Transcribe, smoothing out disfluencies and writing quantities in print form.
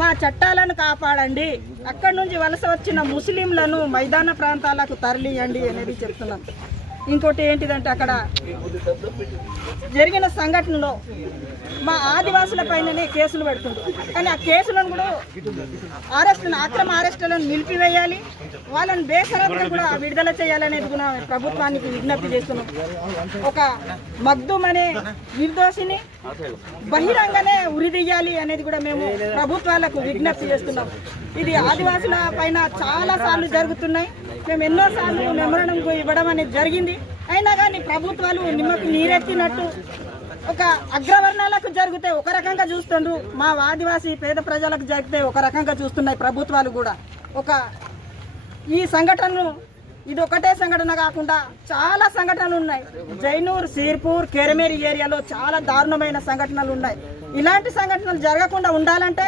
మా చట్టాలను కాపాడండి, అక్కడి నుంచి వలస వచ్చిన ముస్లింలను మైదాన ప్రాంతాలకు తరలియండి అనేది చెప్తున్నాం. ఇంకోటి ఏంటిదంటే అక్కడ జరిగిన సంఘటనలో మా ఆదివాసుల పైననే కేసులు పెడుతుండ్రు. కానీ ఆ కేసులను కూడా అక్రమ అరెస్టులను నిలిపివేయాలి, వాళ్ళని బేషరతుగా కూడా విడుదల చేయాలనేది కూడా ప్రభుత్వానికి విజ్ఞప్తి చేస్తున్నాం. ఒక మగ్దుమ్ అనే నిర్దోషిని బహిరంగనే ఉరిదీయాలి అనేది కూడా మేము ప్రభుత్వాలకు విజ్ఞప్తి చేస్తున్నాం. ఇది ఆదివాసుల పైన చాలా సార్లు జరుగుతున్నాయి. మేము ఎన్నోసార్లు మెమరణం ఇవ్వడం అనేది జరిగింది. అయినా కానీ ప్రభుత్వాలు నిమ్మకు నీరెత్తినట్టు ఒక అగ్రవర్ణాలకు జరిగితే ఒక రకంగా చూస్తుండ్రు, మా ఆదివాసీ పేద ప్రజలకు జరిగితే ఒక రకంగా చూస్తున్నాయి ప్రభుత్వాలు కూడా. ఈ సంఘటనను ఇది ఒకటే సంఘటన కాకుండా చాలా సంఘటనలు ఉన్నాయి. జైనూర్, సిర్పూర్, కెరమేరి ఏరియాలో చాలా దారుణమైన సంఘటనలు ఉన్నాయి. ఇలాంటి సంఘటనలు జరగకుండా ఉండాలంటే